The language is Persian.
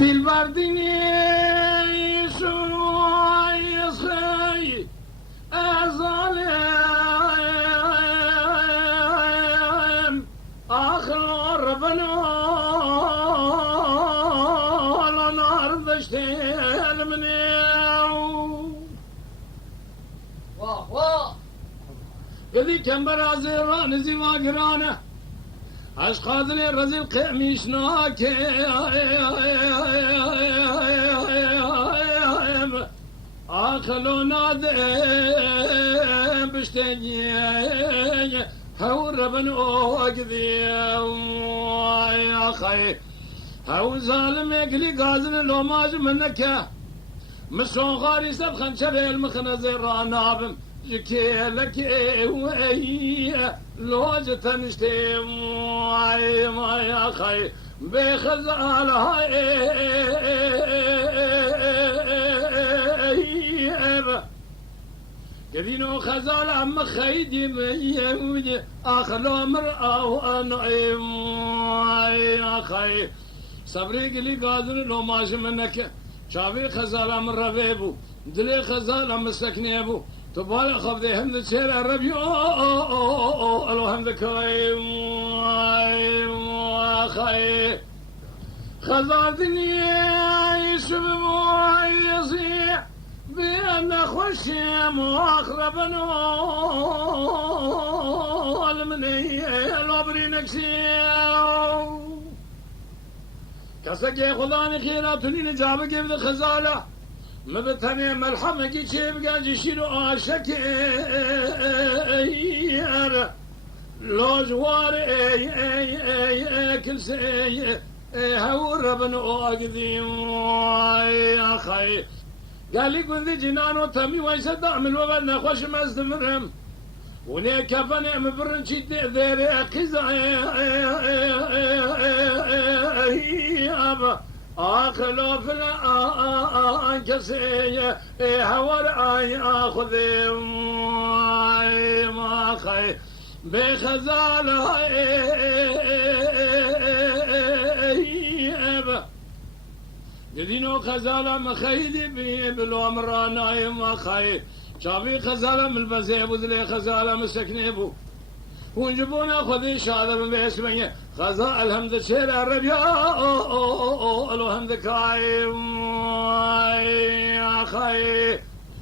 بالبردني شوي خي أظلم آخر ربنا لنار دشتين منيو واه واه قدي كم برازي رانزي واقرانه عش قادري رزي قميش ناكي آخلو نادم بشتني هو ربن أوقذي يا خي هو ظالم يقلي قازن لو ماج منك مسون غاري سب خنشر المخنزي رانابم جكي لك وي لوج تنشتي ما يا خي بخزال هاي قدينو خزال عم خيدي ميودي اخلو مرأة وانعيم يا خي صبري قلي قادر لو ماشي منك شافي خزال عم ربيبو دلي خزال عم سكنيبو تبالي خفدي هم تشير الربيو الو هم ذكايم خي خزالتني يشوف يصيح بأن خشيم وأخربنا المني الوبري نكسيو كسكي خلاني خيراتني نجابة كيف خزالة مبتني ملحمة كي شيب قاجي شيرو آشكير لو جوار كل سي هو ربنا أقديم يا خي قال لي قل ذي جنانو تمي ويسد من وغد نخوش مزدمرهم وني كفني مبرن شد ذيري قزا آخلو فلا أنكسي هور آي آخذي ما خي بخزال قدينو خزالة مخيدي بي بالوامر نايم ما خي شافي خزالة من البزيب وذلي خزالة مسكنيبو ونجبونا خذي شهادة من باسمه خزاء الهمد شير الربيع الهمد كايم يا خي